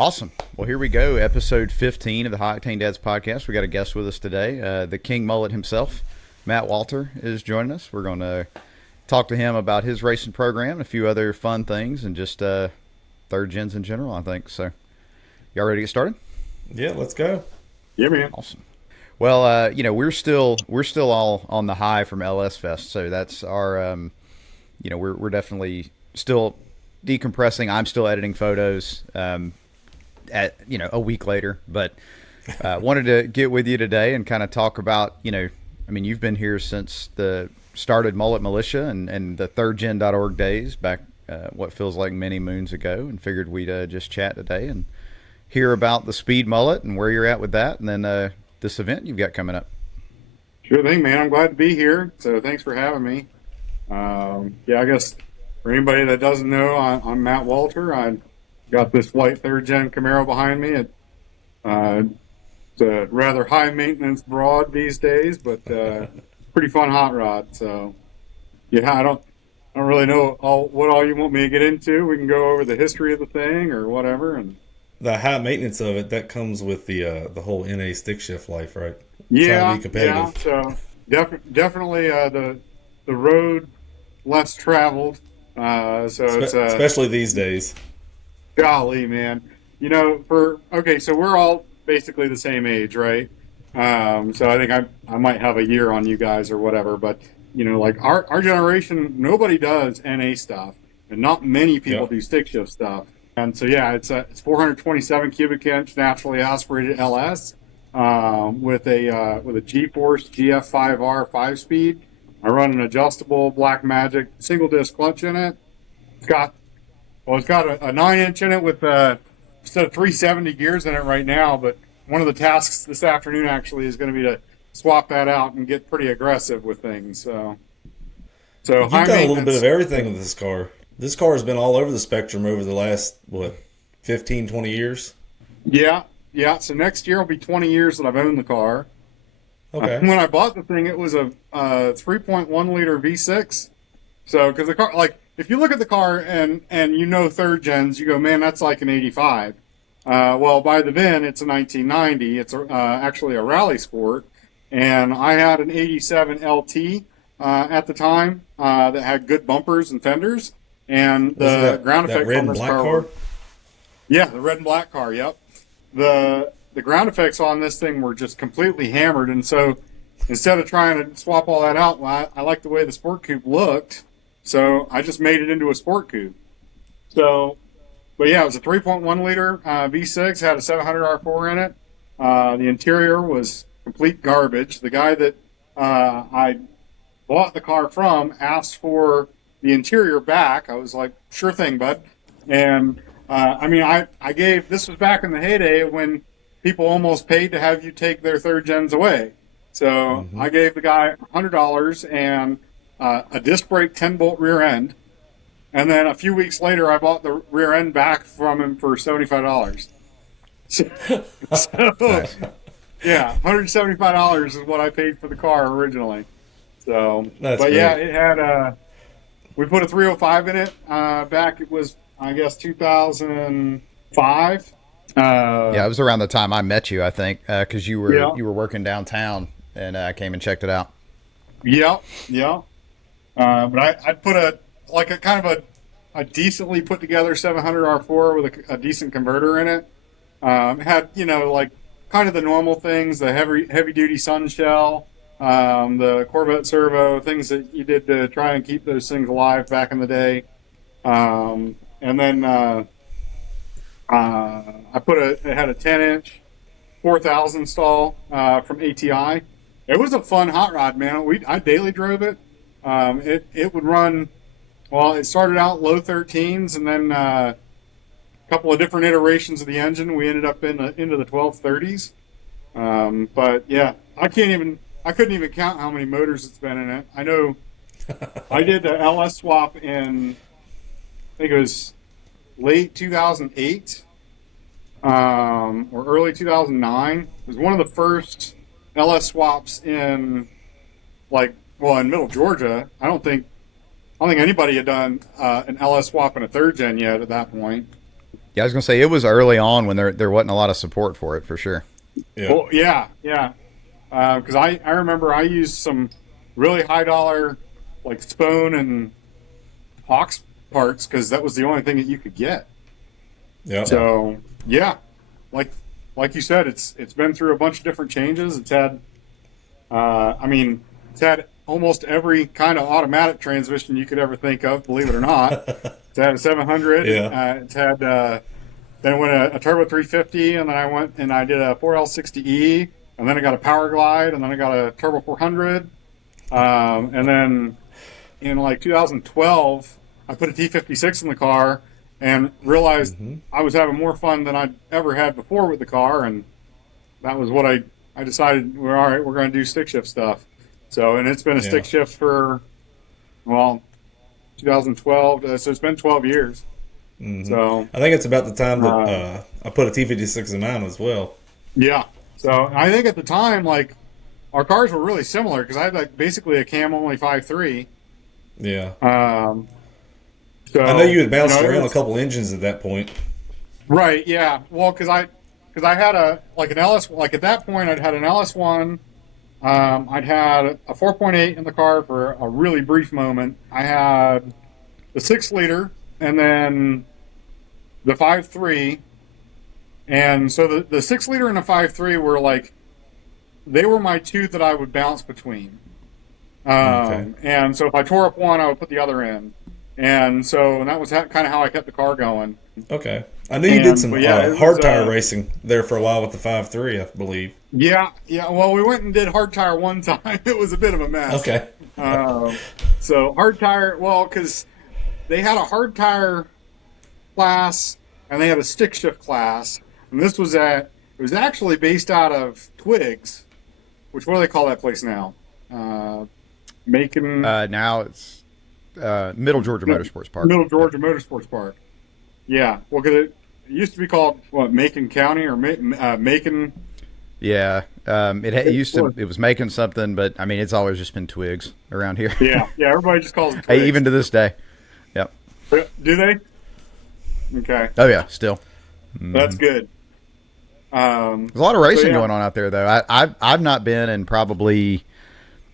Awesome. Well, here we go. Episode 15 of the High Octane Dads podcast. We got a guest with us today. The King Mullet himself, Matt Walter, is joining us. We're going to talk to him about his racing program and a few other fun things and just third gens in general, I think. So, y'all ready to get started? Yeah, let's go. Yeah, man. Awesome. Well, we're still all on the high from LS Fest, so that's our, we're definitely still decompressing. I'm still editing photos. At a week later, but wanted to get with you today and kind of talk about, you've been here since the started Mullet Militia and the thirdgen.org days back what feels like many moons ago, and figured we'd just chat today and hear about the Speed Mullet and where you're at with that, and then this event you've got coming up. Sure thing, man. I'm glad to be here, so thanks for having me. I guess for anybody that doesn't know, I'm Matt Walter. I got this white third-gen Camaro behind me. It's a rather high-maintenance broad these days, but pretty fun hot rod. So, yeah, I don't really know what all you want me to get into. We can go over the history of the thing or whatever. And the high maintenance of it, that comes with the whole NA stick shift life, right? Yeah, trying to be competitive. So definitely the road less traveled. It's especially these days. Golly, man. So we're all basically the same age, right? So I think I might have a year on you guys or whatever, but like our generation, nobody does NA stuff, and not many people do stick shift stuff. And so it's 427 cubic inch naturally aspirated LS with a G-Force GF5R 5-speed. I run an adjustable Black Magic single disc clutch in it. It's got a 9-inch in it with instead of 370 gears in it right now, but one of the tasks this afternoon actually is going to be to swap that out and get pretty aggressive with things. So you've done a little bit of everything with this car. This car has been all over the spectrum over the last, 15, 20 years? Yeah. So next year will be 20 years that I've owned the car. Okay. When I bought the thing, it was a 3.1 liter V6. So, because the car, like, if you look at the car and third gens, you go, man, that's like an 85. Well, by the VIN, it's a 1990. It's actually a rally sport. And I had an 87 LT at the time that had good bumpers and fenders. And the ground effects red on and this black car. car? Yeah, the red and black car, yep. The ground effects on this thing were just completely hammered. And so instead of trying to swap all that out, I like the way the Sport Coupe looked. So I just made it into a Sport Coupe. So, but yeah, it was a 3.1 liter V6, had a 700 R4 in it. The interior was complete garbage. The guy that I bought the car from asked for the interior back. I was like, sure thing, bud. And I gave, this was back in the heyday when people almost paid to have you take their third gens away. So I gave the guy $100 and a disc brake 10-bolt rear end, and then a few weeks later I bought the rear end back from him for $75. So yeah, $175 is what I paid for the car originally. So, That's but great. yeah, it had we put a 305 in it back. It was, I guess, 2005. Yeah, it was around the time I met you, I think, because you were working downtown, and I came and checked it out. Yeah. But I put a decently put together 700 R4 with a decent converter in it. It had, like kind of the normal things, the heavy duty sun shell, the Corvette servo, things that you did to try and keep those things alive back in the day. And then it had a 10-inch 4000 stall from ATI. It was a fun hot rod, man. I daily drove it. It would run, well, it started out low 13s, and then a couple of different iterations of the engine. We ended up into the 1230s. But yeah, I couldn't even count how many motors it's been in it. I know I did the LS swap in, I think it was late 2008 or early 2009. It was one of the first LS swaps in Middle Georgia. I don't think anybody had done an LS swap in a third gen yet at that point. Yeah, I was gonna say it was early on when there wasn't a lot of support for it, for sure. Yeah. Well, yeah. Because I remember I used some really high dollar like Spoon and Hawks parts because that was the only thing that you could get. Yeah. So yeah, like you said, it's been through a bunch of different changes. It's had, it's had almost every kind of automatic transmission you could ever think of. Believe it or not, it's had a 700. Yeah. It's had then it went a turbo 350, and then I went and I did a 4L60E, and then I got a Power Glide, and then I got a turbo 400, and then in like 2012, I put a T56 in the car and realized I was having more fun than I'd ever had before with the car, and that was what I decided. Well, all right, we're going to do stick shift stuff. So, and it's been a stick shift for 2012. So it's been 12 years. Mm-hmm. So I think it's about the time that I put a T56 in mine as well. Yeah. So I think at the time, like, our cars were really similar because I had like basically a cam only 5.3. Yeah. So I know you had bounced around a couple engines at that point. Right. Yeah. Well, because I had an LS, like at that point I'd had an LS1. I'd had a 4.8 in the car for a really brief moment. I had the 6-liter and then the 5.3. And so the 6-liter and the 5.3 were like, they were my two that I would bounce between. And so if I tore up one, I would put the other in. And that was kind of how I kept the car going. Okay. I knew you did some hard tire racing there for a while with the 5.3, I believe. Yeah. Well, we went and did hard tire one time. It was a bit of a mess. Okay. So hard tire, because they had a hard tire class and they had a stick shift class. And it was actually based out of Twigs, which, what do they call that place now? Macon. Now it's Middle Georgia Motorsports Park. Middle Georgia Motorsports Park. Yeah. Well, because it used to be called Macon County or Macon. Yeah. It was Macon something, but I mean it's always just been Twigs around here. Yeah. Everybody just calls it Twigs. Hey, even to this day. Yep. Do they? Okay. Oh yeah, still. That's good. There's a lot of racing going on out there, though. I've not been in probably,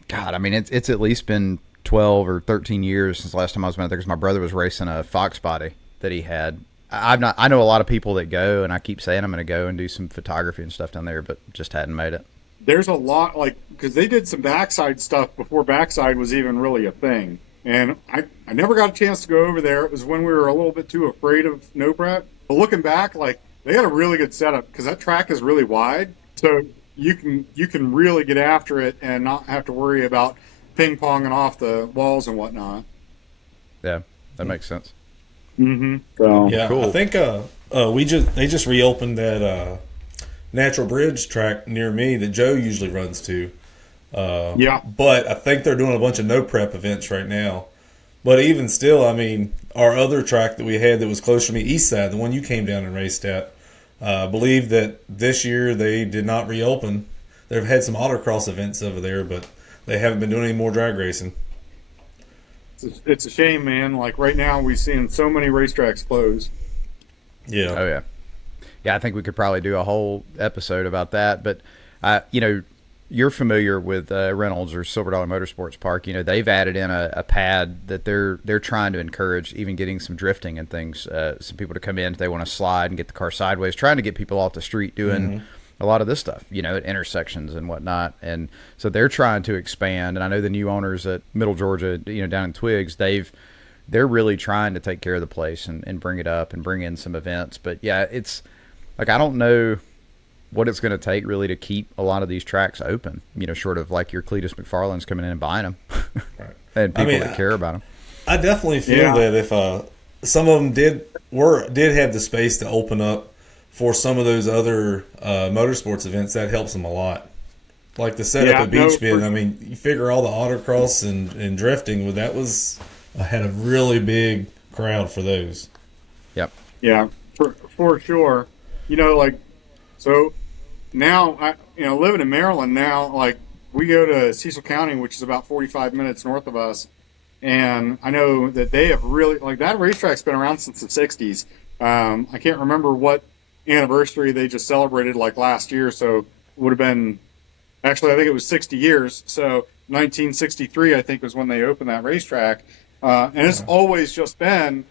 God, I mean it's at least been 12 or 13 years since the last time I was out there because my brother was racing a Fox body that he had. I know a lot of people that go, and I keep saying I'm going to go and do some photography and stuff down there, but just hadn't made it. There's a lot, because they did some backside stuff before backside was even really a thing. And I never got a chance to go over there. It was when we were a little bit too afraid of no prep. But looking back, they had a really good setup because that track is really wide. So you can really get after it and not have to worry about ping-ponging off the walls and whatnot. Yeah, that makes sense. Mm-hmm. So, yeah, cool. I think they just reopened that Natural Bridge track near me that Joe usually runs to. But I think they're doing a bunch of no prep events right now. But even still, I mean, our other track that we had that was closer to me, East Side, the one you came down and raced at, I believe that this year they did not reopen. They've had some autocross events over there, but they haven't been doing any more drag racing. It's a shame, man. Like right now, we're seeing so many racetracks close. Yeah. Oh, yeah. Yeah, I think we could probably do a whole episode about that. But, you're familiar with Reynolds or Silver Dollar Motorsports Park. They've added in a pad that they're trying to encourage, even getting some drifting and things. Some people to come in if they want to slide and get the car sideways, trying to get people off the street doing a lot of this stuff, at intersections and whatnot. And so they're trying to expand. And I know the new owners at Middle Georgia, down in Twigs, they're really trying to take care of the place and bring it up and bring in some events. But yeah, it's like, I don't know what it's going to take really to keep a lot of these tracks open, short of like your Cletus McFarland's coming in and buying them right. and people that care about them. I definitely feel that if some of them did have the space to open up for some of those other motorsports events, that helps them a lot. Like the setup at Beach Bend, I mean, you figure all the autocross and drifting, had a really big crowd for those. Yep. Yeah, for sure. So now, living in Maryland now, we go to Cecil County, which is about 45 minutes north of us. And I know that they have really, that racetrack's been around since the 60s. I can't remember what anniversary they just celebrated like last year. So it would have been, actually, I think it was 60 years. So 1963, I think, was when they opened that racetrack. And it's always just been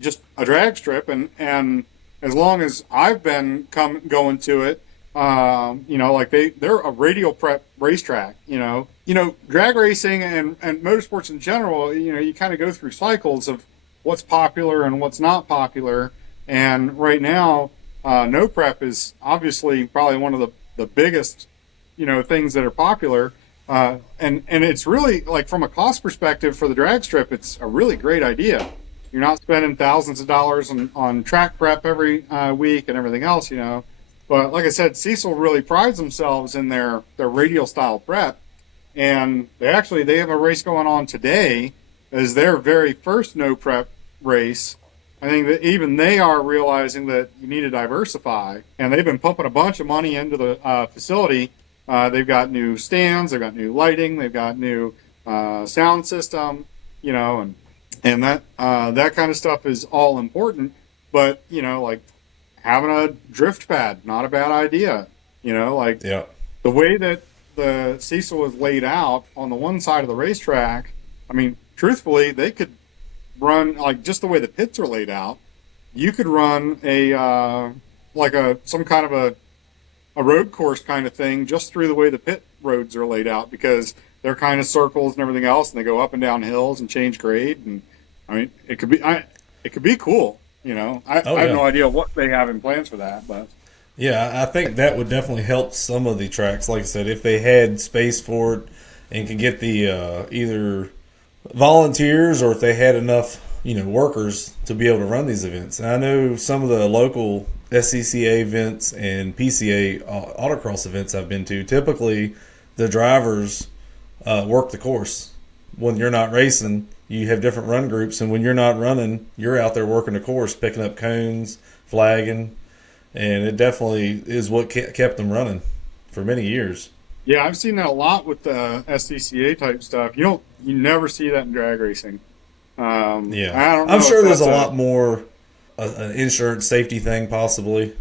just a drag strip. And as long as I've been going to it, like they're a radial prep racetrack, drag racing and motorsports in general, you kind of go through cycles of what's popular and what's not popular. And right now, no prep is obviously probably one of the biggest, things that are popular. And it's really, like, from a cost perspective for the drag strip, it's a really great idea. You're not spending thousands of dollars on track prep every week and everything else, But like I said, Cecil really prides themselves in their radial style prep. And they have a race going on today as their very first no prep race. I think that even they are realizing that you need to diversify. And they've been pumping a bunch of money into the facility. They've got new stands, they've got new lighting, they've got new sound system, and that kind of stuff is all important. But, like having a drift pad, not a bad idea. The way that the Cecil is laid out on the one side of the racetrack, I mean, truthfully, they could run, like, just the way the pits are laid out, you could run some kind of a road course kind of thing just through the way the pit roads are laid out, because they're kind of circles and everything else, and they go up and down hills and change grade. And I mean, it could be cool. I have no idea what they have in plans for that, but yeah, I think that would definitely help some of the tracks. Like I said, if they had space for it and could get the either volunteers, or if they had enough, workers to be able to run these events. And I know some of the local SCCA events and PCA autocross events I've been to, typically the drivers work the course. When you're not racing, you have different run groups, and when you're not running, you're out there working the course, picking up cones, flagging, and it definitely is what kept them running for many years. Yeah, I've seen that a lot with the SCCA type stuff. You never see that in drag racing. I don't know. I'm sure there's a lot more an insurance safety thing, possibly.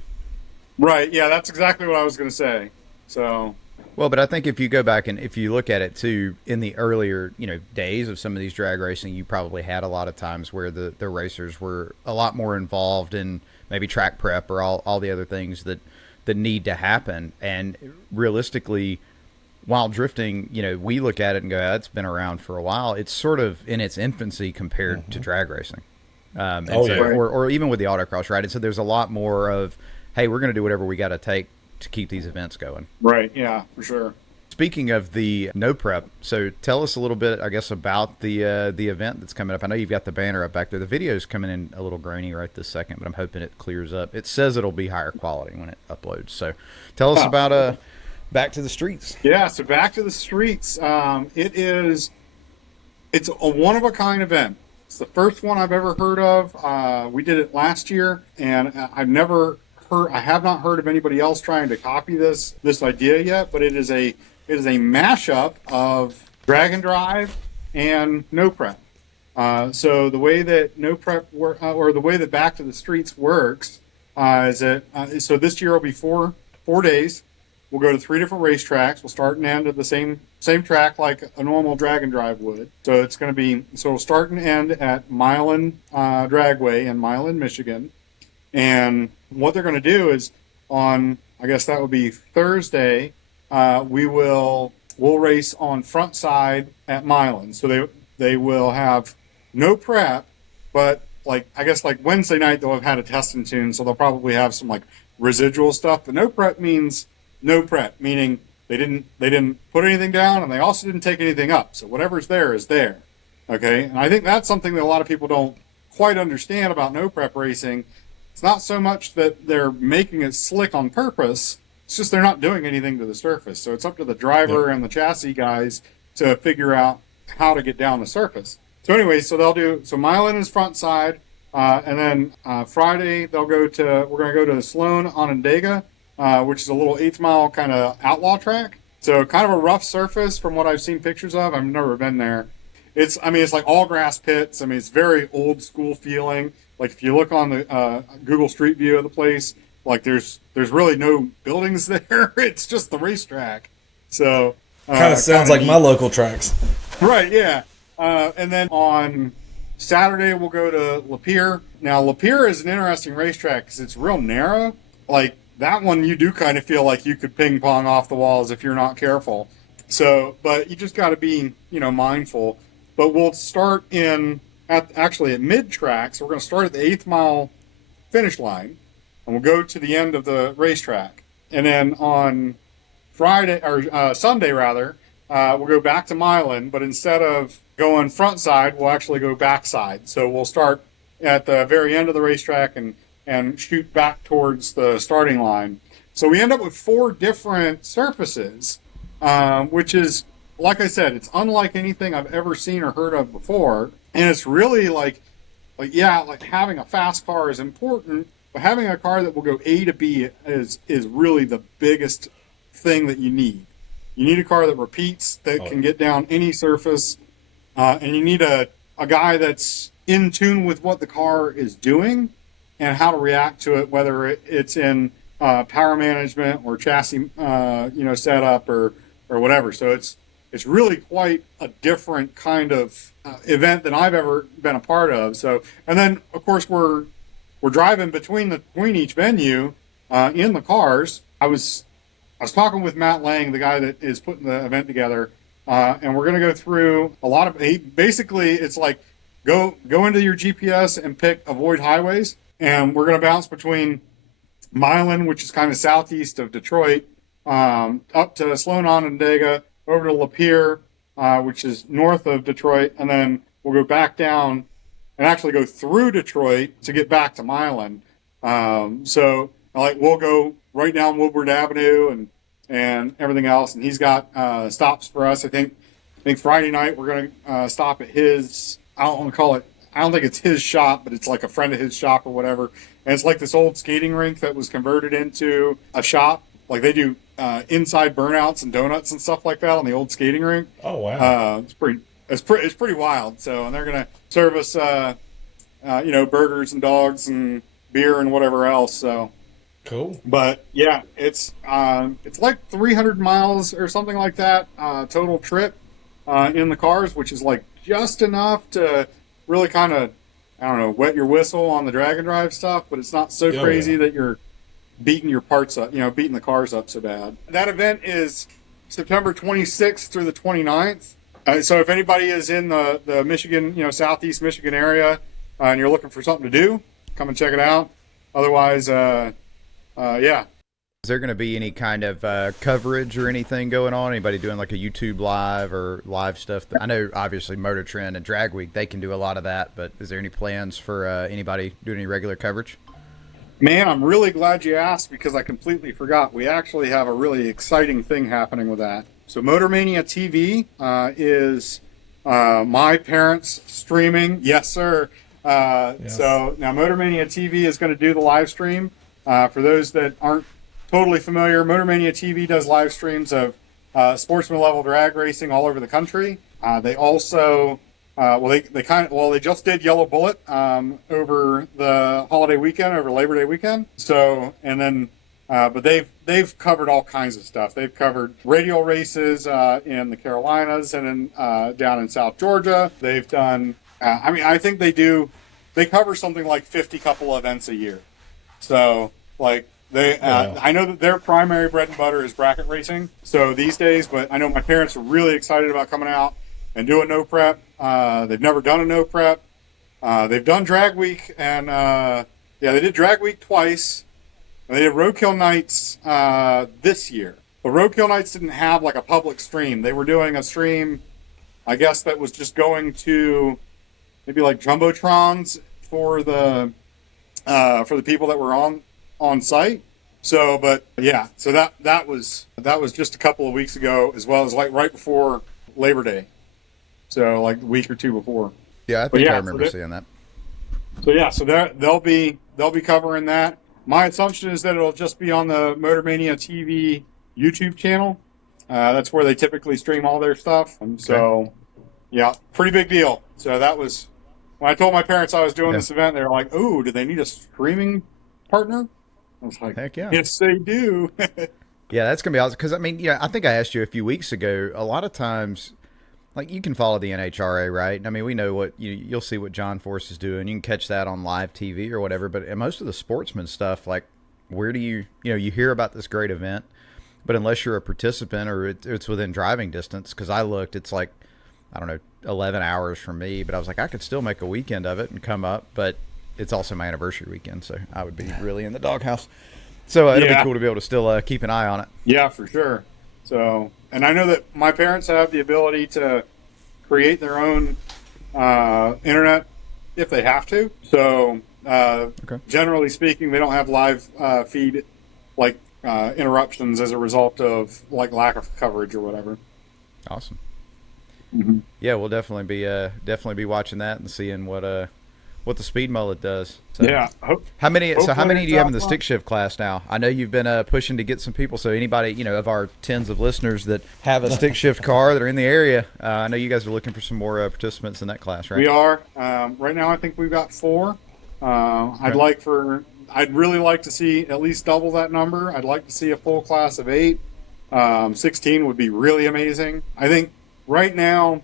Right. Yeah, that's exactly what I was going to say. So. Well, but I think if you go back and if you look at it too, in the earlier days of some of these drag racing, you probably had a lot of times where the racers were a lot more involved in maybe track prep or all the other things that need to happen. And realistically, while drifting, we look at it and go, oh, it's been around for a while. It's sort of in its infancy compared to drag racing. Or even with the autocross, right? And so there's a lot more of, hey, we're going to do whatever we got to take to keep these events going. Right, yeah, for sure. Speaking of the no prep, so tell us a little bit, I guess, about the event that's coming up. I know you've got the banner up back there. The video's coming in a little grainy right this second, but I'm hoping it clears up. It says it'll be higher quality when it uploads. So tell us about Back to the Streets. Yeah, so Back to the Streets, it's a one-of-a-kind event. It's the first one I've ever heard of. We did it last year, and I have not heard of anybody else trying to copy this idea yet, but it is a mashup of drag and drive and no prep. So the way that no prep or the way that Back to the Streets works is that so this year will be four days. We'll go to 3 different racetracks. We'll start and end at the same track like a normal drag and drive would. So it's going to be we'll start and end at Milan Dragway in Milan, Michigan. And what they're going to do is on, I guess that would be Thursday, we'll race on front side at Milan. So they will have no prep, but I guess Wednesday night they'll have had a test and tune, so they'll probably have some residual stuff. But no prep means no prep, meaning they didn't put anything down, and they also didn't take anything up. So whatever's there is there. Okay, and I think that's something that a lot of people don't quite understand about no prep racing. It's not so much that they're making it slick on purpose. It's just they're not doing anything to the surface. So it's up to the driver and the chassis guys to figure out how to get down the surface. So anyway, so Milan is front side, and then Friday we're going to go to Sloan Onondaga, which is a little 8th mile kind of outlaw track. So kind of a rough surface from what I've seen pictures of. I've never been there. It's like all grass pits. It's very old school feeling. Like if you look on the Google Street View of the place, like there's really no buildings there. It's just the racetrack. So kind of sounds like my local tracks. Right, yeah. And then on Saturday, we'll go to Lapeer. Now, Lapeer is an interesting racetrack because it's real narrow. Like, that one, you do kind of feel like you could ping pong off the walls if you're not careful. So, but you just got to be, mindful. But we'll start at mid-track. So we're going to start at the 8th mile finish line, and we'll go to the end of the racetrack. And then on Sunday, we'll go back to Milan, but instead of going front side, we'll actually go back side. So we'll start at the very end of the racetrack and shoot back towards the starting line. So we end up with 4 different surfaces, which is, like I said, it's unlike anything I've ever seen or heard of before. And it's really like having a fast car is important, but having a car that will go A to B is really the biggest thing that you need. You need a car that repeats, that can get down any surface, and you need a guy that's in tune with what the car is doing and how to react to it, whether it's in power management or chassis, setup or whatever. So it's really quite a different kind of event than I've ever been a part of. So, and then of course we're driving between each venue in the cars. I was talking with Matt Lang, the guy that is putting the event together, and we're going to go through a lot of. Basically, it's like go into your GPS and pick avoid highways, and we're going to bounce between Milan, which is kind of southeast of Detroit, up to Sloan Onondaga, over to Lapeer, which is north of Detroit, and then we'll go back down and actually go through Detroit to get back to Milan. So we'll go right down Woodward Avenue and everything else. And he's got stops for us. I think Friday night we're going to stop at his, I don't think it's his shop, but it's like a friend of his shop or whatever. And it's like this old skating rink that was converted into a shop. Like they do inside burnouts and donuts and stuff like that on the old skating rink. Oh, wow. It's pretty wild. So, and they're going to serve us, burgers and dogs and beer and whatever else. So, cool. But yeah, it's like 300 miles or something like that total trip in the cars, which is like just enough to really kind of, wet your whistle on the drag and drive stuff, but it's not so crazy that you're beating your parts up, beating the cars up so bad. That event is September 26th through the 29th. So if anybody is in the Michigan, southeast Michigan area, and you're looking for something to do, come and check it out. Otherwise, yeah. Is there going to be any kind of coverage or anything going on? Anybody doing like a YouTube live or live stuff? I know obviously Motor Trend and Drag Week, they can do a lot of that, but is there any plans for anybody doing any regular coverage? Man, I'm really glad you asked because I completely forgot. We actually have a really exciting thing happening with that. So Motor Mania TV is my parents streaming. Yes, sir. Yes. So now Motor Mania TV is going to do the live stream. For those that aren't totally familiar, Motor Mania TV does live streams of sportsman level drag racing all over the country. They also they just did Yellow Bullet over the holiday weekend, over Labor Day weekend. So, and then, but they've covered all kinds of stuff. They've covered radial races in the Carolinas and down in South Georgia. They've done, I think they cover something like 50 couple events a year. So, like, I know that their primary bread and butter is bracket racing. So these days, but I know my parents are really excited about coming out and doing no prep. They've never done a no prep. They've done drag week, and they did drag week twice. And they did roadkill nights this year. But roadkill nights didn't have like a public stream. They were doing a stream, I guess, that was just going to maybe like jumbotrons for the people that were on site. So, but yeah, so that was just a couple of weeks ago, as well as like right before Labor Day. So like a week or two before. Yeah, I think I remember seeing that. So yeah, so they'll be covering that. My assumption is that it'll just be on the Motor Mania TV YouTube channel. That's where they typically stream all their stuff. And so, yeah, pretty big deal. So that was when I told my parents I was doing Yeah. this event, they were like, "Ooh, do they need a streaming partner?" I was like, Heck yeah. "Yes, they do." Yeah, that's gonna be awesome. Because I mean, I think I asked you a few weeks ago. A lot of times, like you can follow the NHRA, right? I mean, we know what you'll see what John Force is doing. You can catch that on live TV or whatever. But most of the sportsman stuff, like where do you hear about this great event, but unless you're a participant or it's within driving distance, because I looked, it's like I don't know, 11 hours from me. But I was like, I could still make a weekend of it and come up, but it's also my anniversary weekend, so I would be really in the doghouse. So it'll be cool to be able to still keep an eye on it. Yeah, for sure. So, and I know that my parents have the ability to create their own internet if they have to. So, generally speaking, they don't have live feed like interruptions as a result of like lack of coverage or whatever. Awesome. Mm-hmm. Yeah, we'll definitely be watching that and seeing what the speed mullet does. So, yeah. How many do you have in the stick shift class now? I know you've been pushing to get some people. So anybody, of our tens of listeners that have a stick shift car that are in the area, I know you guys are looking for some more participants in that class, right? We are. Right now, I think we've got 4. I'd really like to see at least double that number. I'd like to see a full class of 8. 16 would be really amazing. I think right now,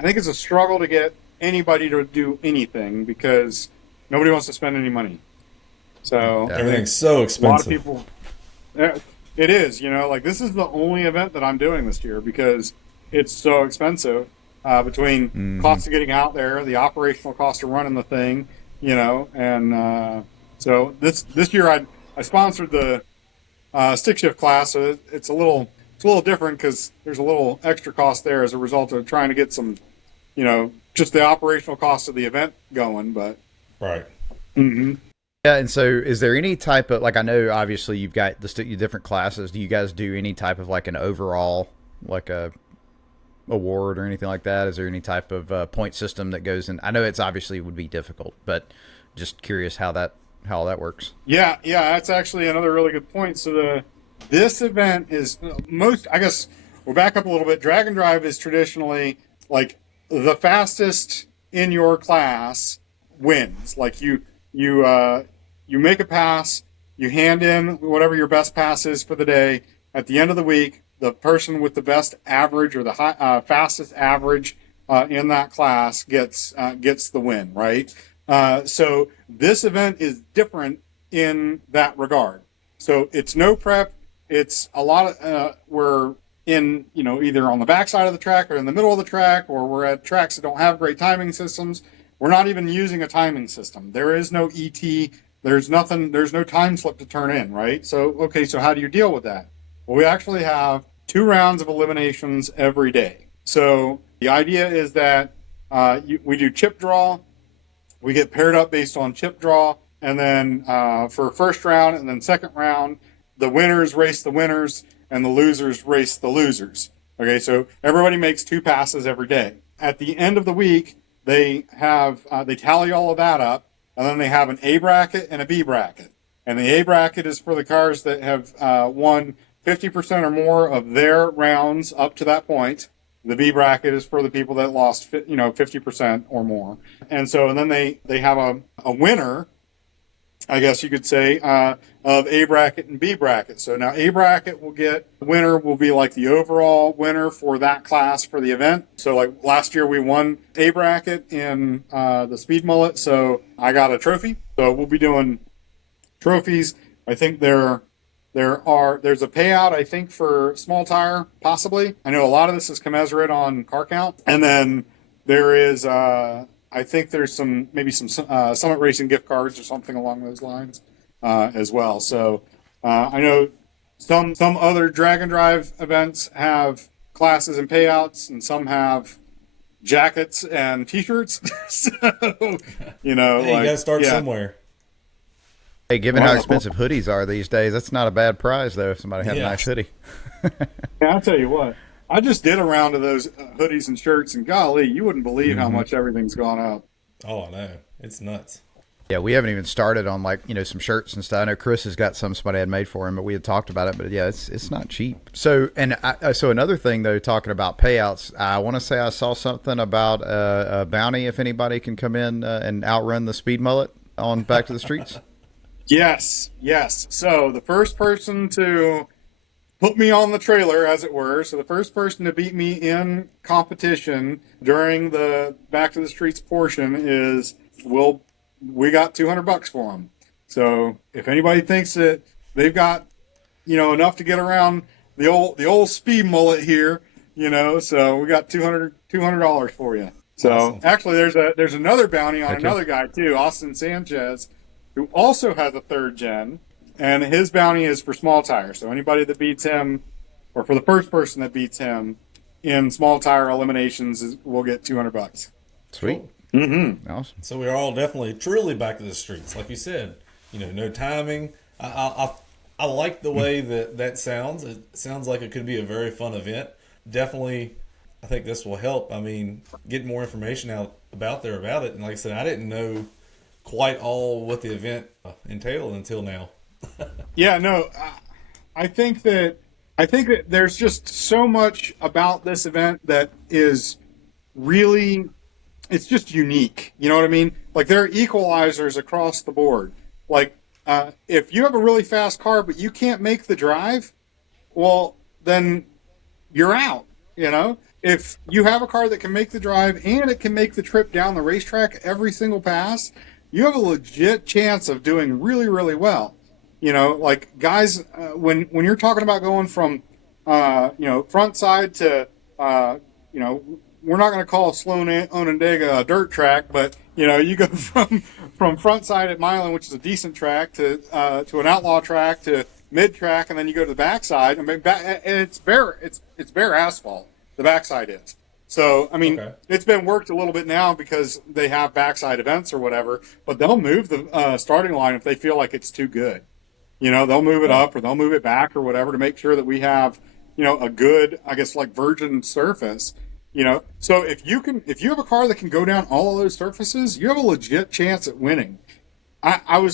it's a struggle to get anybody to do anything because nobody wants to spend any money. So everything's so expensive. A lot of people. It is, like this is the only event that I'm doing this year because it's so expensive between costs of getting out there, the operational cost of running the thing, and so this year I sponsored the stick shift class, so it's a little different because there's a little extra cost there as a result of trying to get some, just the operational cost of the event going, but right. Mm-hmm. Yeah, and so is there any type of, like, I know obviously you've got the different classes. Do you guys do any type of like an overall, like a award or anything like that? Is there any type of point system that goes in? I know it's obviously would be difficult, but just curious how that works. Yeah, that's actually another really good point. So this event is I guess we'll back up a little bit. Drag and Drive is traditionally like the fastest in your class wins. Like you make a pass, you hand in whatever your best pass is for the day. At the end of the week, the person with the best average or the fastest average in that class gets the win, right? So this event is different in that regard. So it's no prep. It's a lot of we're in, either on the back side of the track or in the middle of the track, or we're at tracks that don't have great timing systems. We're not even using a timing system. There is no ET. There's nothing. There's no time slip to turn in, right? So how do you deal with that? Well, we actually have 2 rounds of eliminations every day. So the idea is that we do chip draw. We get paired up based on chip draw, and then for first round and then second round, the winners race the winners and the losers race the losers. Okay, so everybody makes 2 passes every day. At the end of the week, they tally all of that up, and then they have an A bracket and a B bracket. And the A bracket is for the cars that have won 50% or more of their rounds up to that point. The B bracket is for the people that lost 50% or more. And then they have a winner, I guess you could say, of A bracket and B bracket. So now A bracket winner will be like the overall winner for that class for the event. So like last year we won A bracket in the speed mullet, so I got a trophy. So we'll be doing trophies. I think there's a payout, I think, for small tire, possibly. I know a lot of this is commensurate on car count. And then there is, I think there's some Summit Racing gift cards or something along those lines as well. So I know some other Drag and Drive events have classes and payouts, and some have jackets and T-shirts. So, you gotta start somewhere. Hey, given how expensive hoodies are these days, that's not a bad prize, though, if somebody had a nice hoodie. Yeah, I'll tell you what. I just did a round of those hoodies and shirts, and golly, you wouldn't believe how much everything's gone up. Oh, I know. It's nuts. Yeah, we haven't even started on like, some shirts and stuff. I know Chris has got somebody had made for him, but we had talked about it. But yeah, it's not cheap. So so another thing though, talking about payouts, I want to say I saw something about a bounty if anybody can come in and outrun the speed mullet on Back to the Streets. Yes. So the first person to put me on the trailer, as it were. So the first person to beat me in competition during the Back to the Streets portion we got $200 for them. So if anybody thinks that they've got, enough to get around the old speed mullet here, so we got $200 for you. So awesome. Actually, there's another bounty on another guy too, Austin Sanchez, who also has a third gen, and his bounty is for small tire. So anybody that beats him, or for the first person that beats him in small tire eliminations, will get $200. Sweet. Cool. Mm-hmm. Awesome. So we are all definitely truly back to the streets, like you said. No timing. I like the way that sounds. It sounds like it could be a very fun event. Definitely, I think this will help. I mean, get more information out about it. And like I said, I didn't know quite all what the event entailed until now. Yeah, no, I think that there's just so much about this event that is really, it's just unique. You know what I mean? Like, there are equalizers across the board. Like, if you have a really fast car but you can't make the drive, well, then you're out. If you have a car that can make the drive and it can make the trip down the racetrack every single pass, you have a legit chance of doing really, really well. Like, guys, when you're talking about going from, front side to, we're not going to call Sloan Onondaga a dirt track, but, you go from front side at Milan, which is a decent track, to an outlaw track, to mid track, and then you go to the backside. I mean, and it's bare asphalt. The backside is. So, I mean, It's been worked a little bit now because they have backside events or whatever, but they'll move the starting line if they feel like it's too good. They'll move it up or they'll move it back or whatever to make sure that we have, a good, I guess, like virgin surface. So if you have a car that can go down all of those surfaces, you have a legit chance at winning. I'm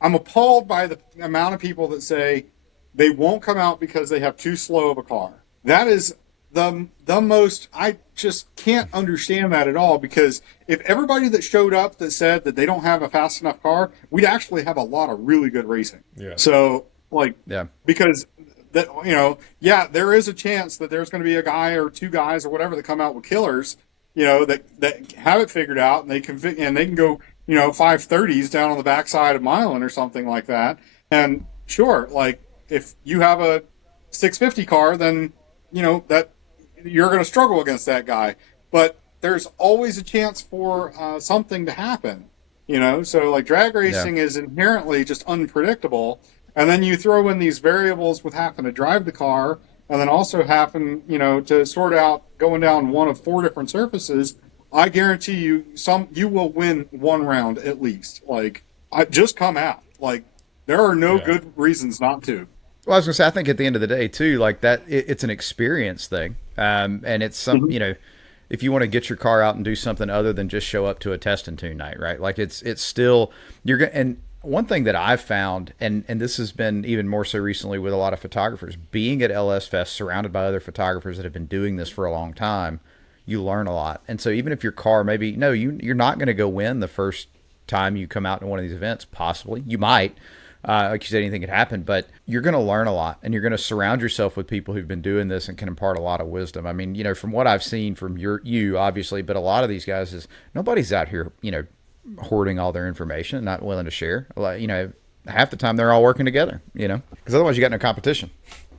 appalled by the amount of people that say they won't come out because they have too slow of a car. That is the most, I just can't understand that at all, because if everybody that showed up that said that they don't have a fast enough car, we'd actually have a lot of really good racing. Yeah. So, because that, there is a chance that there's going to be a guy or two guys or whatever that come out with killers, that have it figured out, and they can go, 530s down on the backside of Milan or something like that. And sure, like, if you have a 650 car, then, that you're going to struggle against that guy. But there's always a chance for something to happen, So, like, drag racing is inherently just unpredictable. And then you throw in these variables with having to drive the car, and then also having, to sort out going down one of 4 different surfaces. I guarantee you will win one round at least. Like, just come out. Like, there are no good reasons not to. Well, I was going to say, I think at the end of the day, too, like that, it's an experience thing. And it's some, if you want to get your car out and do something other than just show up to a test and tune night, right? Like, it's still, you're going to, and one thing that I've found, and this has been even more so recently with a lot of photographers, being at LS Fest, surrounded by other photographers that have been doing this for a long time, you learn a lot. And so even if your car, you're not going to go win the first time you come out to one of these events, possibly. You might. Like you said, anything could happen, but you're going to learn a lot, and you're going to surround yourself with people who've been doing this and can impart a lot of wisdom. I mean, from what I've seen from you obviously, but a lot of these guys is nobody's out here, hoarding all their information and not willing to share. Half the time they're all working together, because otherwise you got no competition.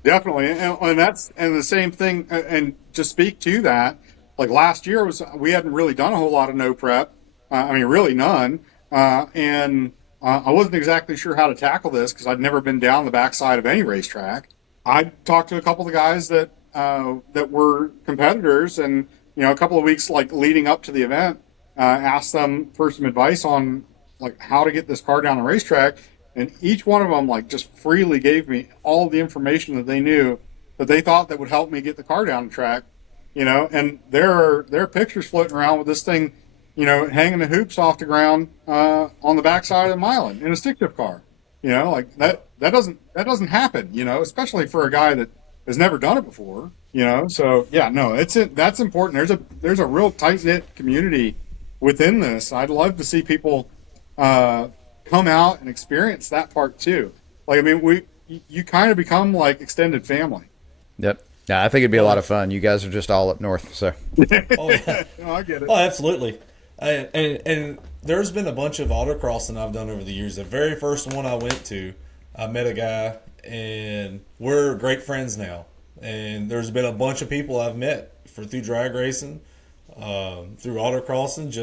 Definitely. And the same thing. And to speak to that, like last year we hadn't really done a whole lot of no prep. Really none. And I wasn't exactly sure how to tackle this because I'd never been down the backside of any racetrack. I talked to a couple of guys that were competitors, and a couple of weeks like leading up to the event, asked them for some advice on like how to get this car down the racetrack, and each one of them like just freely gave me all the information that they knew that they thought that would help me get the car down the track. And there are pictures floating around with this thing, hanging the hoops off the ground on the backside of the Mullet in a stick shift car. Like that doesn't happen. Especially for a guy that has never done it before. So yeah, no, that's important. There's a real tight knit community within this. I'd love to see people come out and experience that part too. Like, I mean, you kind of become like extended family. Yep. Yeah, I think it'd be a lot of fun. You guys are just all up north, so. Oh, yeah. No, I get it. Oh, absolutely. And there's been a bunch of autocrossing I've done over the years. The very first one I went to, I met a guy, and we're great friends now. And there's been a bunch of people I've met through drag racing, through autocrossing,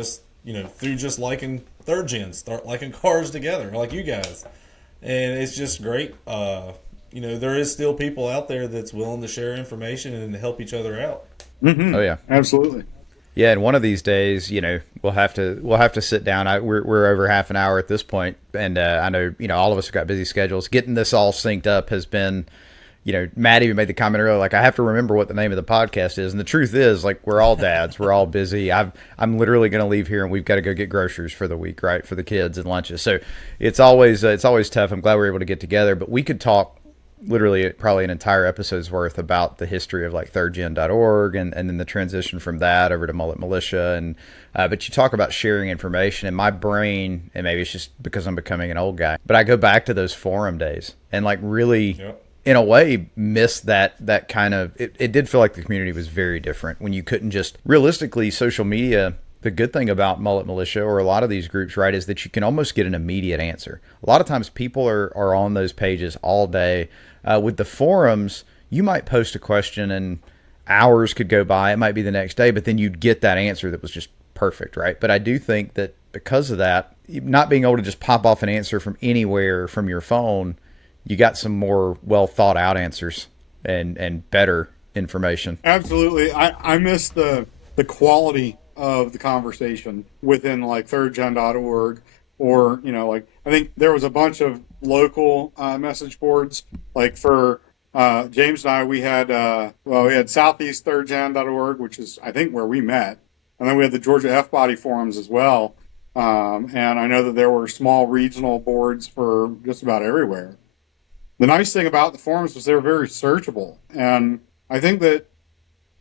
through just liking third gens, start liking cars together, like you guys. And it's just great. There is still people out there that's willing to share information and help each other out. Mm-hmm. Oh yeah, absolutely. Yeah, and one of these days, we'll have to sit down. We're over half an hour at this point, and I know all of us have got busy schedules. Getting this all synced up has been, Matt even made the comment earlier, like I have to remember what the name of the podcast is, and the truth is, like we're all dads, we're all busy. I'm literally going to leave here, and we've got to go get groceries for the week, right, for the kids and lunches. So it's always tough. I'm glad we're able to get together, but we could talk literally probably an entire episode's worth about the history of like thirdgen.org and then the transition from that over to Mullet Militia. And but you talk about sharing information, and my brain, and maybe it's just because I'm becoming an old guy, but I go back to those forum days and like really in a way miss that kind of it did feel like the community was very different when you couldn't just realistically social media. The good thing about Mullet Militia or a lot of these groups, right, is that you can almost get an immediate answer. A lot of times people are on those pages all day. With the forums, you might post a question and hours could go by. It might be the next day, but then you'd get that answer that was just perfect, right? But I do think that because of that, not being able to just pop off an answer from anywhere from your phone, you got some more well thought out answers and better information. Absolutely. I miss the quality of the conversation within like thirdgen.org, or like I think there was a bunch of local message boards. Like for James and I, we had Southeast thirdgen.org, which is I think where we met, and then we had the Georgia F Body forums as well. And I know that there were small regional boards for just about everywhere. The nice thing about the forums was they were very searchable, and I think that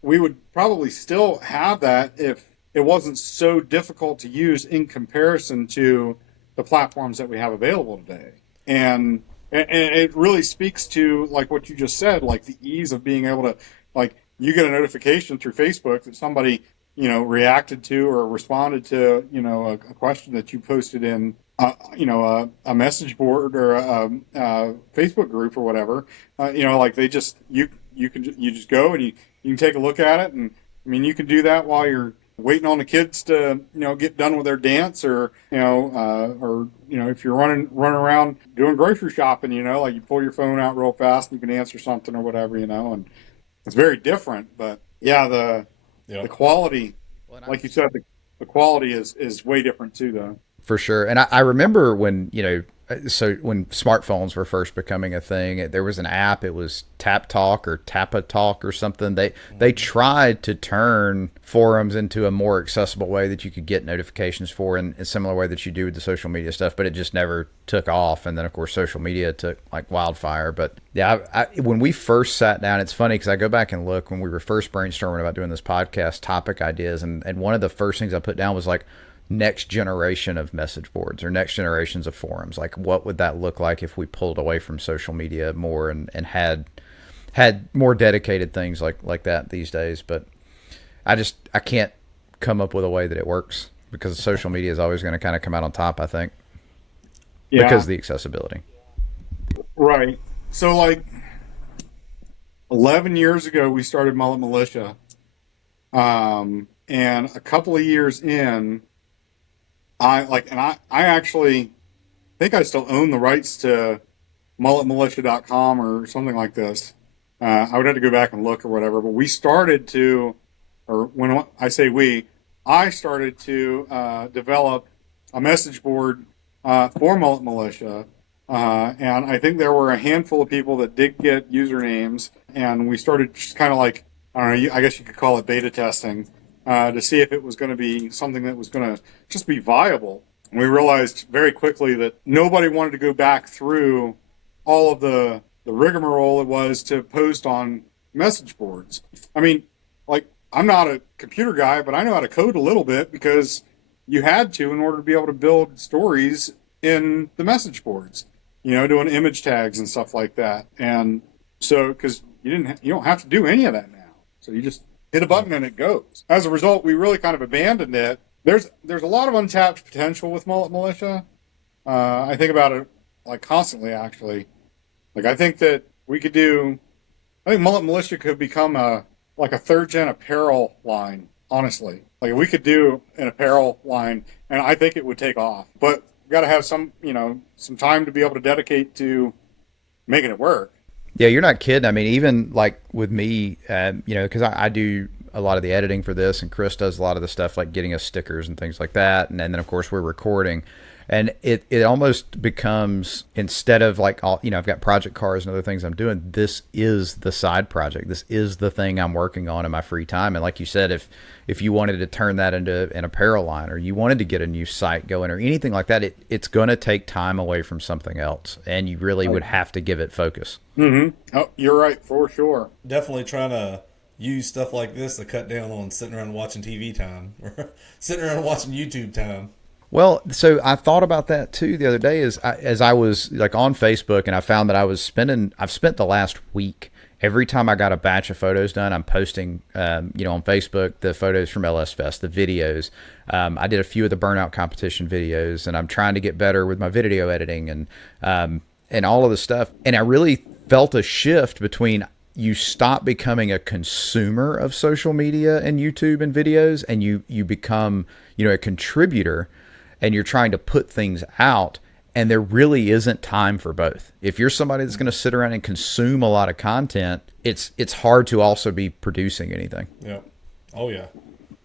we would probably still have that if it wasn't so difficult to use in comparison to the platforms that we have available today. And it really speaks to like what you just said, like the ease of being able to, like, you get a notification through Facebook that somebody, reacted to or responded to, a question that you posted in, a message board or a Facebook group or whatever. Like they just, you just go and you can take a look at it. And I mean, you can do that while you're waiting on the kids to get done with their dance, or if you're running around doing grocery shopping, like you pull your phone out real fast and you can answer something or whatever, and it's very different. But yeah, the quality, like you said, the quality is way different too, though. For sure. And I remember when, so when smartphones were first becoming a thing, there was an app, it was Tap Talk or Tappa Talk or something. They tried to turn forums into a more accessible way that you could get notifications for in a similar way that you do with the social media stuff, but it just never took off. And then, of course, social media took like wildfire. But yeah, when we first sat down, it's funny because I go back and look when we were first brainstorming about doing this podcast, topic ideas, and one of the first things I put down was like, next generation of message boards or next generations of forums. Like, what would that look like if we pulled away from social media more and had more dedicated things like that these days? But I can't come up with a way that it works because social media is always going to kind of come out on top, I think, because of the accessibility. Right. So like 11 years ago, we started Mullet Militia. And a couple of years in, I actually think I still own the rights to mulletmilitia.com or something like this. I would have to go back and look or whatever, but we started to, or when I say we, I started to develop a message board for Mullet Militia. And I think there were a handful of people that did get usernames, and we started just kind of like, I don't know, I guess you could call it beta testing. to see if it was going to be something that was going to just be viable. And we realized very quickly that nobody wanted to go back through all of the rigmarole it was to post on message boards. I mean, like, I'm not a computer guy, but I know how to code a little bit because you had to in order to be able to build stories in the message boards, doing image tags and stuff like that. And so, because you don't have to do any of that now. So you just hit a button and it goes. As a result, we really kind of abandoned it. There's a lot of untapped potential with Mullet Militia. I think about it like constantly, actually. Like, I think that I think Mullet Militia could become a third gen apparel line, honestly. Like, we could do an apparel line, and I think it would take off. But we got to have some time to be able to dedicate to making it work. Yeah, you're not kidding. I mean, even like with me, because I do a lot of the editing for this, and Chris does a lot of the stuff like getting us stickers and things like that. And then of course we're recording. And it almost becomes, instead of like, I've got project cars and other things I'm doing, this is the side project. This is the thing I'm working on in my free time. And like you said, if you wanted to turn that into an apparel line, or you wanted to get a new site going or anything like that, it's going to take time away from something else. And you really would have to give it focus. Mm-hmm. Oh, you're right, for sure. Definitely trying to use stuff like this to cut down on sitting around watching TV time or sitting around watching YouTube time. Well, so I thought about that too the other day as I was like on Facebook, and I found that I've spent the last week, every time I got a batch of photos done, I'm posting, on Facebook, the photos from LS Fest, the videos. I did a few of the burnout competition videos, and I'm trying to get better with my video editing and all of the stuff. And I really felt a shift between, you stop becoming a consumer of social media and YouTube and videos, and you become, a contributor. And you're trying to put things out, and there really isn't time for both. If you're somebody that's going to sit around and consume a lot of content, it's hard to also be producing anything. Yeah. Oh yeah.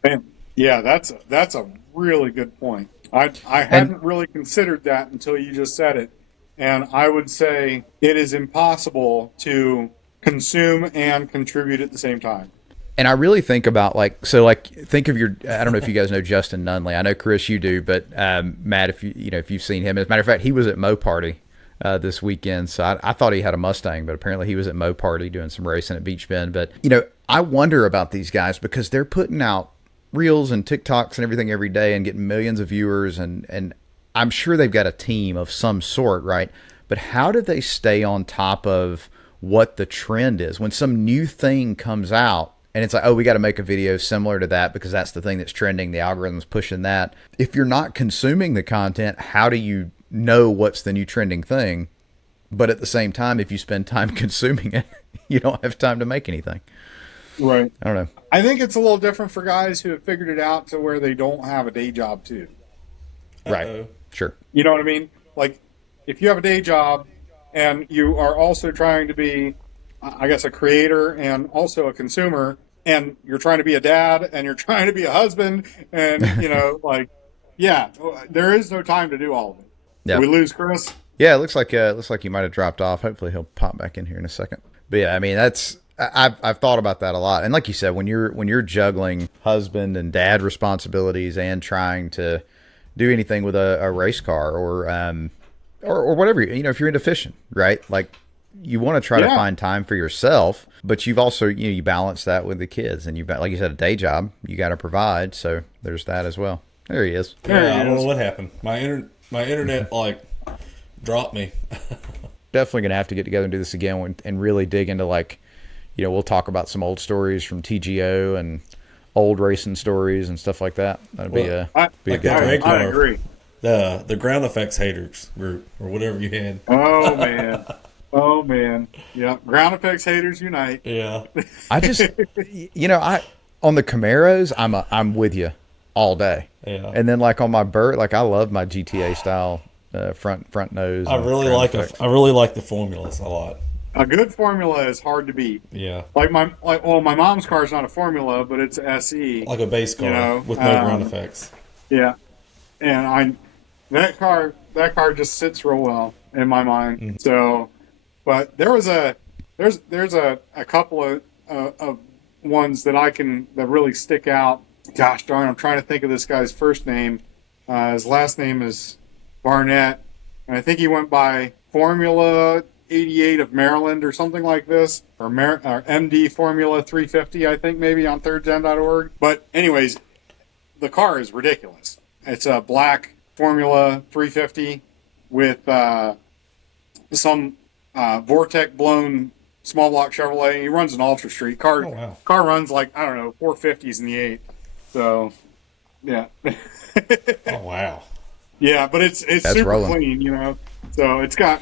Man, yeah, that's a really good point. I hadn't really considered that until you just said it, and I would say it is impossible to consume and contribute at the same time. And I really think about think of I don't know if you guys know Justin Nunley. I know, Chris, you do, but Matt, if you've seen him, as a matter of fact, he was at Mo Party this weekend. So I thought he had a Mustang, but apparently he was at Mo Party doing some racing at Beach Bend. But, I wonder about these guys because they're putting out reels and TikToks and everything every day and getting millions of viewers. And I'm sure they've got a team of some sort, right? But how do they stay on top of what the trend is when some new thing comes out? And it's like, oh, we got to make a video similar to that because that's the thing that's trending. The algorithm's pushing that. If you're not consuming the content, how do you know what's the new trending thing? But at the same time, if you spend time consuming it, you don't have time to make anything. Right. I don't know. I think it's a little different for guys who have figured it out to where they don't have a day job too. Right. Sure. You know what I mean? Like, if you have a day job and you are also trying to be, I guess, a creator and also a consumer, and you're trying to be a dad and you're trying to be a husband, and there is no time to do all of it. Yeah. Did we lose Chris? Yeah, it looks like he might have dropped off. Hopefully he'll pop back in here in a second. But yeah, I mean, I've thought about that a lot. And like you said, when you're juggling husband and dad responsibilities and trying to do anything with a race car or whatever, if you're into fishing, right? Like, you want to try to find time for yourself, but you've also, you balance that with the kids, and you've got, like you said, a day job you got to provide. So there's that as well. There he is. I don't know what happened. My internet dropped me. Definitely going to have to get together and do this again and really dig into we'll talk about some old stories from TGO and old racing stories and stuff like that. That'd be a good time. I agree. The ground effects haters group or whatever you had. Oh man. Oh man, yeah. Ground effects haters unite. Yeah. I just, on the Camaros, I'm with you all day. Yeah. And then on my Burt, I love my GTA style front nose. I really like the formulas a lot. A good formula is hard to beat. Yeah. My mom's car is not a formula, but it's SE. Like a base car with no ground effects. Yeah. And that car just sits real well in my mind. Mm-hmm. So. But there's a couple of ones that really stick out. gosh darn, I'm trying to think of this guy's first name. His last name is Barnett, and I think he went by Formula 88 of Maryland or something like this, or MD Formula 350, I think maybe on thirdgen.org. But anyways, the car is ridiculous. It's a black Formula 350 with some Vortec blown small block Chevrolet. He runs an Ultra Street car. Oh, wow. Car runs like, I don't know, 450s in the 8. So, yeah. Oh, wow. Yeah, but it's That's super rolling. clean, you know. So it's got,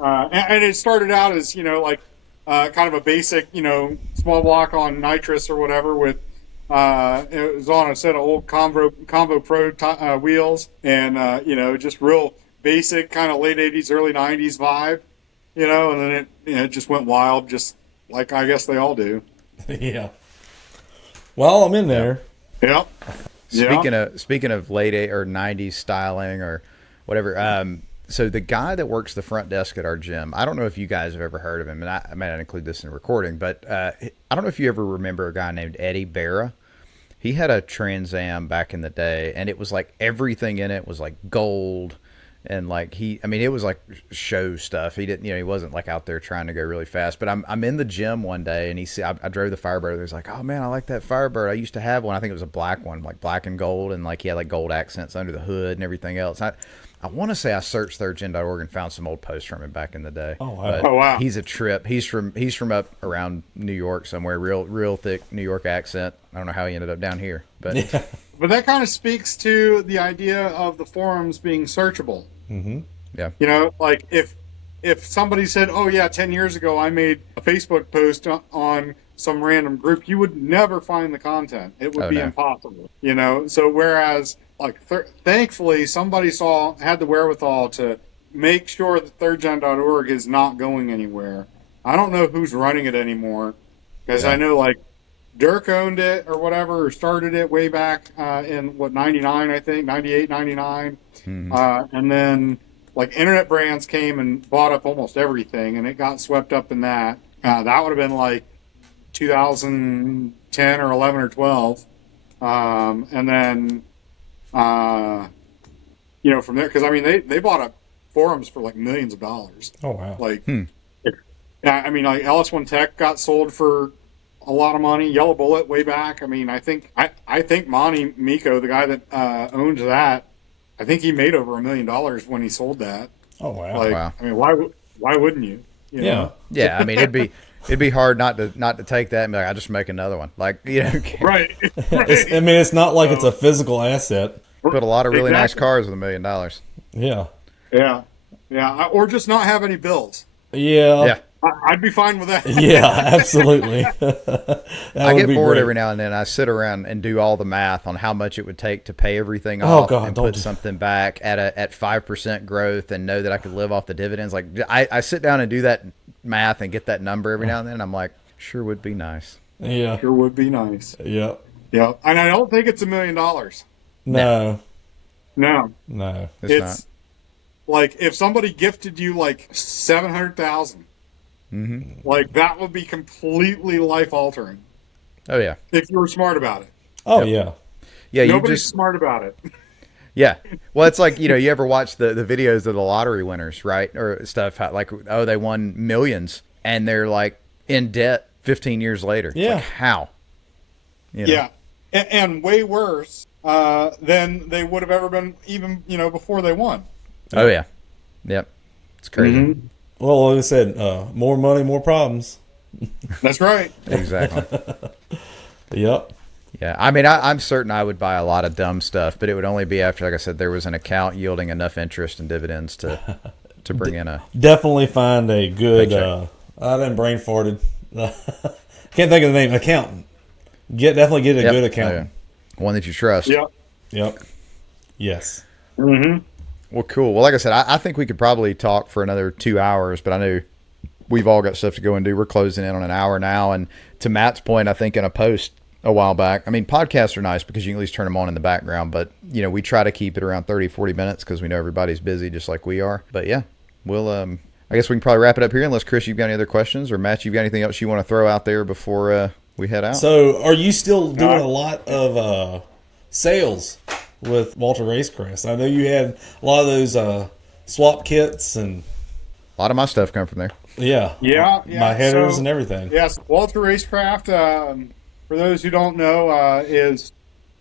and it started out as, you know, like kind of a basic, you know, small block on nitrous or whatever with, it was on a set of old Convo Pro wheels, and just real basic kind of late 80s, early 90s vibe, you know, and then it just went wild, just like I guess they all do. Yeah. Well, I'm in there. Yep. Speaking of late 80s or 90s styling or whatever, so the guy that works the front desk at our gym, I don't know if you guys have ever heard of him, and I may not include this in the recording, but I don't know if you ever remember a guy named Eddie Barra. He had a Trans Am back in the day, and it was like everything in it was like gold, and like it was like show stuff. He didn't, he wasn't like out there trying to go really fast. But I'm in the gym one day, and I drove the Firebird. He's like, oh man, I like that Firebird. I used to have one. I think it was a black one, like black and gold, and like he had like gold accents under the hood and everything else. I want to say I searched thirdgen.org and found some old posts from him back in the day. Oh wow! But oh wow! He's a trip. He's from up around New York somewhere. Real thick New York accent. I don't know how he ended up down here, but But that kind of speaks to the idea of the forums being searchable. Mm-hmm. Yeah. You know, like if somebody said, "Oh yeah, 10 years ago I made a Facebook post on some random group," you would never find the content. It would be impossible. You know, so whereas like thankfully somebody had the wherewithal to make sure that thirdgen.org is not going anywhere. I don't know who's running it anymore, because I know like Dirk owned it or whatever, or started it way back in 99, I think, 98, 99. Mm-hmm. And then like Internet Brands came and bought up almost everything, and it got swept up in that. That would have been like 2010 or 11 or 12. And then, from there, because I mean, they bought up forums for like millions of dollars. Oh wow! Like, I mean, like LS1 Tech got sold for a lot of money. Yellow Bullet way back. I mean, I think Monty Miko, the guy that owned that, I think he made over $1 million when he sold that. Oh wow! Like, wow. I mean, why wouldn't you? You know? Yeah. I mean, it'd be hard not to take that and be like, I'll just make another one. Like, Right. It's not like it's a physical asset. Built a lot of really nice cars with $1 million. Yeah. Yeah. Or just not have any bills. Yeah. I'd be fine with that. Yeah, absolutely. I get bored every now and then. I sit around and do all the math on how much it would take to pay everything off and put something back at 5% growth and know that I could live off the dividends. Like I sit down and do that math and get that number every now and then. And I'm like, sure would be nice. Yeah, sure would be nice. Yeah. And I don't think it's $1 million. No. It's not. Like if somebody gifted you like 700,000. Mm-hmm. Like that would be completely life altering. Oh yeah. If you were smart about it. Oh yeah. Yeah. Nobody's smart about it. Yeah. Well, it's like, you ever watch the videos of the lottery winners, right? Or stuff like, oh, they won millions and they're like in debt 15 years later. Yeah. Like, how? Yeah. And way worse than they would have ever been even, before they won. Oh yeah. Yep. It's crazy. Mm-hmm. Well, like I said, more money, more problems. That's right. Exactly. Yep. Yeah. I mean, I'm certain I would buy a lot of dumb stuff, but it would only be after, like I said, there was an account yielding enough interest and dividends to bring in a... Definitely find a good... I didn't brain farted. Can't think of the name. Accountant. Definitely get a good accountant. One that you trust. Yep. Yes. Mm-hmm. Well, cool. Well, like I said, I think we could probably talk for another 2 hours, but I know we've all got stuff to go and do. We're closing in on an hour now. And to Matt's point, I think in a post a while back, I mean, podcasts are nice because you can at least turn them on in the background, but, we try to keep it around 30, 40 minutes because we know everybody's busy just like we are. But yeah, we'll, I guess we can probably wrap it up here unless, Chris, you've got any other questions, or Matt, you've got anything else you want to throw out there before we head out? So are you still doing a lot of sales with Walter Racecraft. I know you had a lot of those swap kits and A lot of my stuff come from there. yeah, my headers and everything. Yes, Walter Racecraft. For those who don't know, is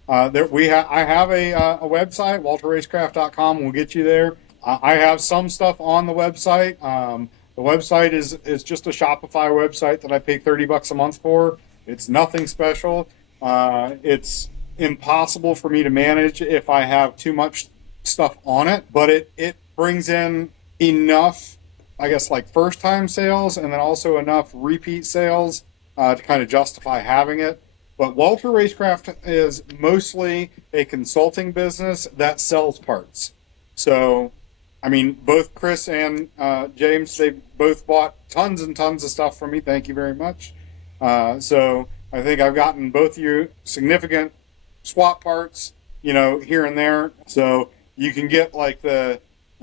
there I have a website, walterracecraft.com. We'll get you there. I have some stuff on the website. The website is just a Shopify website that I pay $30 a month for. It's nothing special. It's impossible for me to manage if I have too much stuff on it, but it brings in enough, I guess, like first time sales and then also enough repeat sales to kind of justify having it. But Walter Racecraft is mostly a consulting business that sells parts. So, I mean, both Chris and James, they both bought tons and tons of stuff from me. Thank you very much. So I think I've gotten both of you significant swap parts, here and there. So you can get like the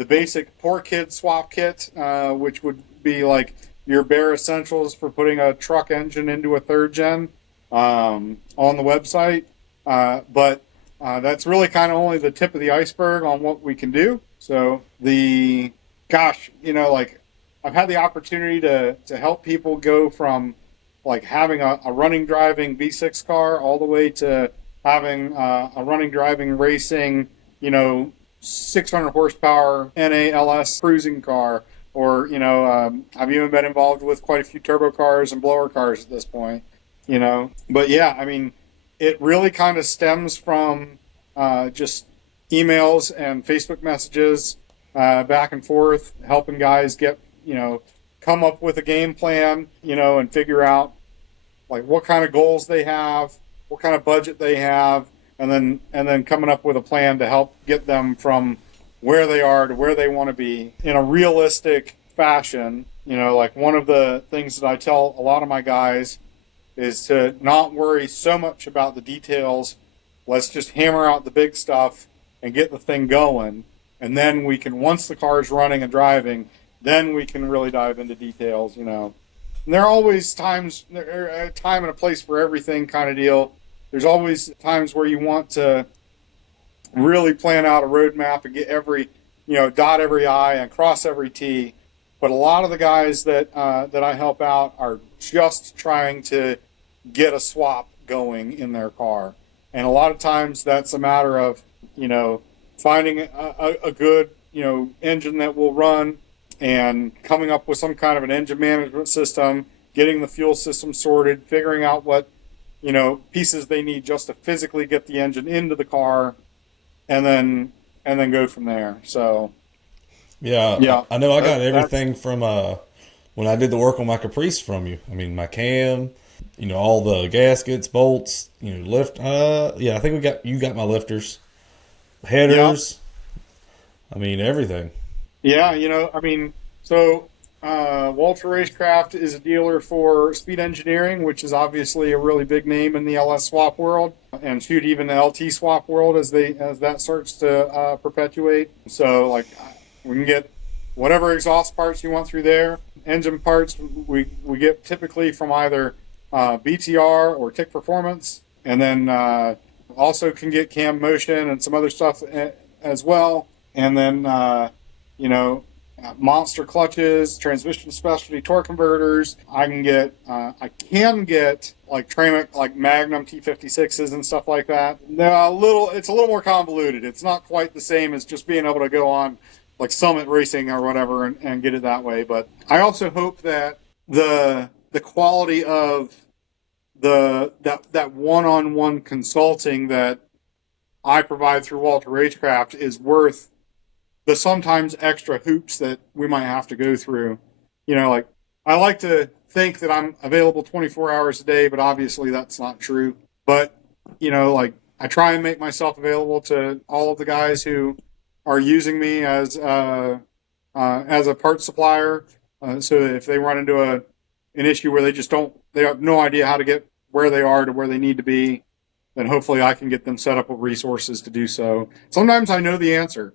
basic poor kid swap kit, which would be like your bare essentials for putting a truck engine into a third gen on the website. But that's really kind of only the tip of the iceberg on what we can do. So I've had the opportunity to help people go from like having a running driving V6 car all the way to having a running driving racing, 600 horsepower NALS cruising car, or I've even been involved with quite a few turbo cars and blower cars at this point, But yeah, I mean, it really kind of stems from just emails and Facebook messages back and forth, helping guys get, come up with a game plan, and figure out like what kind of goals they have, what kind of budget they have, and then coming up with a plan to help get them from where they are to where they want to be in a realistic fashion. Like one of the things that I tell a lot of my guys is to not worry so much about the details. Let's just hammer out the big stuff and get the thing going. And then we can, once the car is running and driving, then we can really dive into details, And there are always times, there are a time and a place for everything kind of deal. There's always times where you want to really plan out a roadmap and get dot every I and cross every T. But a lot of the guys that I help out are just trying to get a swap going in their car. And a lot of times that's a matter of, finding a good, engine that will run and coming up with some kind of an engine management system, getting the fuel system sorted, figuring out what, pieces they need just to physically get the engine into the car, and then go from there. So, yeah. I know I got everything from when I did the work on my Caprice from you. I mean, my cam, all the gaskets, bolts, lift. I think you got my lifters, headers. I mean, everything. Yeah, Walter Racecraft is a dealer for Speed Engineering, which is obviously a really big name in the LS swap world, and shoot, even the LT swap world as that starts to perpetuate. So, like, we can get whatever exhaust parts you want through there. Engine parts we get typically from either BTR or Tick Performance, and then also can get cam motion and some other stuff as well. And then monster clutches, transmission specialty torque converters. I can get like Tramic, like Magnum T56s and stuff like that. It's a little more convoluted. It's not quite the same as just being able to go on like Summit Racing or whatever and get it that way. But I also hope that the quality of that one-on-one consulting that I provide through Walter Racecraft is worth the sometimes extra hoops that we might have to go through. Like, I like to think that I'm available 24 hours a day, but obviously that's not true. But, I try and make myself available to all of the guys who are using me as a parts supplier. So if they run into an issue where they have no idea how to get where they are to where they need to be, then hopefully I can get them set up with resources to do so. Sometimes I know the answer.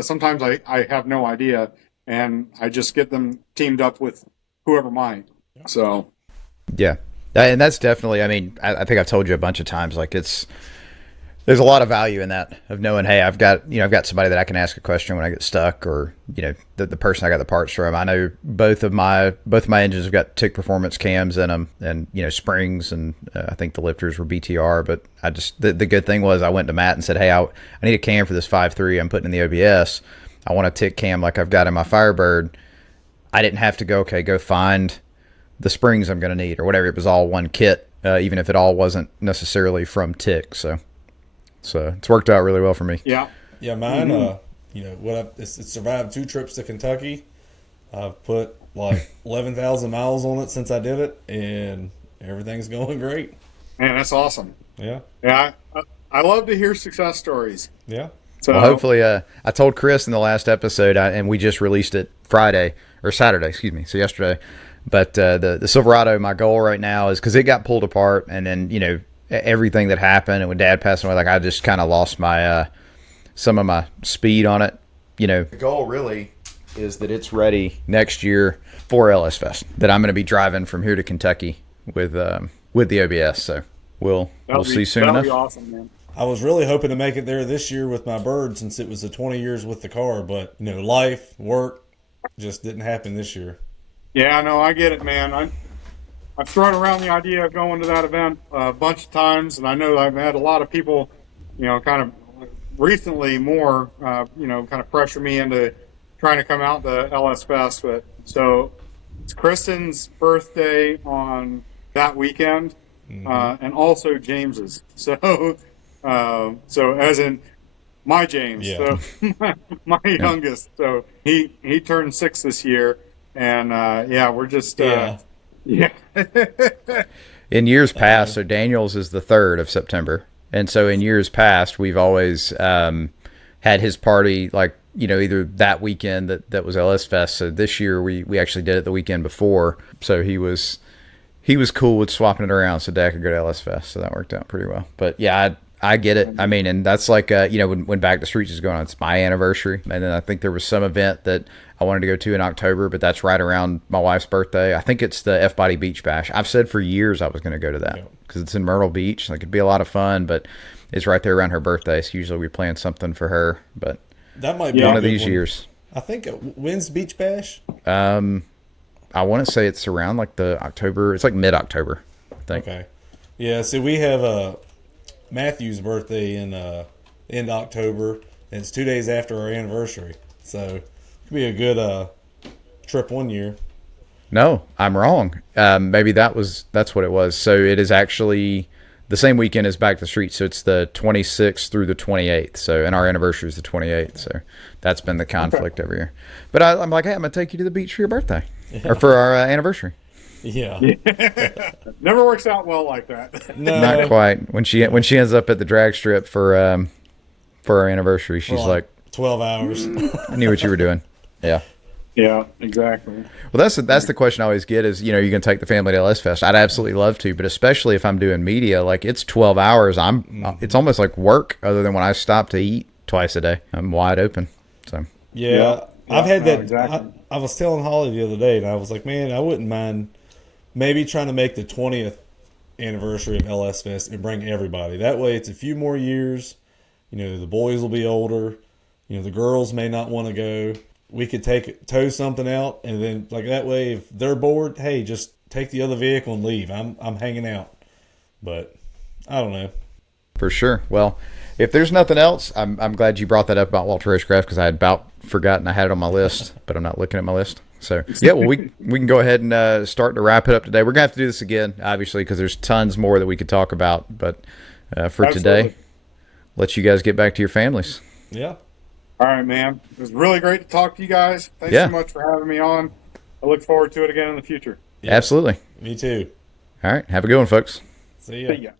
Sometimes I have no idea, and I just get them teamed up with whoever might. So, yeah, and that's definitely. I mean, I think I've told you a bunch of times. Like, there's there's a lot of value in that, of knowing, hey, I've got somebody that I can ask a question when I get stuck, or the person I got the parts from. I know both of my engines have got Tick Performance cams in them, and springs, and I think the lifters were BTR. But I just the good thing was I went to Matt and said, hey, I need a cam for this 5.3 I'm putting in the OBS. I want a Tick cam like I've got in my Firebird. I didn't have to go find the springs I'm going to need or whatever. It was all one kit, even if it all wasn't necessarily from Tick. So it's worked out really well for me. Yeah. Yeah, mine, it survived 2 trips to Kentucky. I've put like 11,000 miles on it since I did it, and everything's going great. Man, that's awesome. Yeah. Yeah, I love to hear success stories. Yeah. So well, hopefully, I told Chris in the last episode, and we just released it Saturday, excuse me, so yesterday. But the Silverado, my goal right now is, because it got pulled apart, and then everything that happened, and when Dad passed away, like I just kind of lost my some of my speed on it. The goal really is that it's ready next year for LS Fest. That I'm going to be driving from here to Kentucky with the OBS. So we'll see soon enough. That'll be awesome, man. I was really hoping to make it there this year with my bird, since it was the 20 years with the car, but life, work, just didn't happen this year. Yeah, no, I get it, man. I've thrown around the idea of going to that event a bunch of times, and I know I've had a lot of people, kind of recently more, kind of pressure me into trying to come out to LS Fest. But so it's Kristen's birthday on that weekend, and also James's. So as in my James, yeah. So my youngest. So he turned 6 this year, and we're just yeah. In years past, so Daniel's is the 3rd of September, and so in years past we've always had his party like either that weekend that was LS Fest. So this year we actually did it the weekend before, so he was cool with swapping it around so Dad could go to LS Fest, so that worked out pretty well. But yeah, I get it. I mean, and that's like when Back to Streets is going on, it's my anniversary, and then I think there was some event that I wanted to go to in October, but that's right around my wife's birthday. I think it's the F-Body Beach Bash. I've said for years I was going to go to that because it's in Myrtle Beach. Like, it'd be a lot of fun, but it's right there around her birthday, so usually we plan something for her. But that might be one of these years. I think when's Beach Bash? I want to say it's around like the October. It's like mid-October, I think. Okay. Yeah. So we have Matthew's birthday in end October, and it's 2 days after our anniversary. So be a good trip one year. No, I'm wrong. Maybe that's what it was. So it is actually the same weekend as Back to the Street. So it's the 26th through the 28th. So, and our anniversary is the 28th. So that's been the conflict every year. But I'm like, hey, I'm going to take you to the beach for your birthday or for our anniversary. Yeah. Never works out well like that. No. Not quite. When she ends up at the drag strip for our anniversary, she's like 12 hours. I knew what you were doing. Yeah. Yeah, exactly. Well, that's the question I always get is, you going to take the family to LS Fest? I'd absolutely love to, but especially if I'm doing media, like it's 12 hours. It's almost like work other than when I stop to eat twice a day. I'm wide open. So yeah. I've had that. Exactly. I was telling Holly the other day, and I was like, man, I wouldn't mind maybe trying to make the 20th anniversary of LS Fest and bring everybody. That way it's a few more years. The boys will be older. The girls may not want to go. We could tow something out, and then like that way, if they're bored, hey, just take the other vehicle and leave. I'm hanging out. But I don't know. For sure. Well, if there's nothing else, I'm glad you brought that up about Walter Racecraft, because I had about forgotten I had it on my list, but I'm not looking at my list. So yeah, well, we can go ahead and start to wrap it up today. We're gonna have to do this again, obviously, because there's tons more that we could talk about. But for today, let you guys get back to your families. Yeah. All right, man. It was really great to talk to you guys. Thanks so much for having me on. I look forward to it again in the future. Yeah. Absolutely. Me too. All right. Have a good one, folks. See ya. See ya.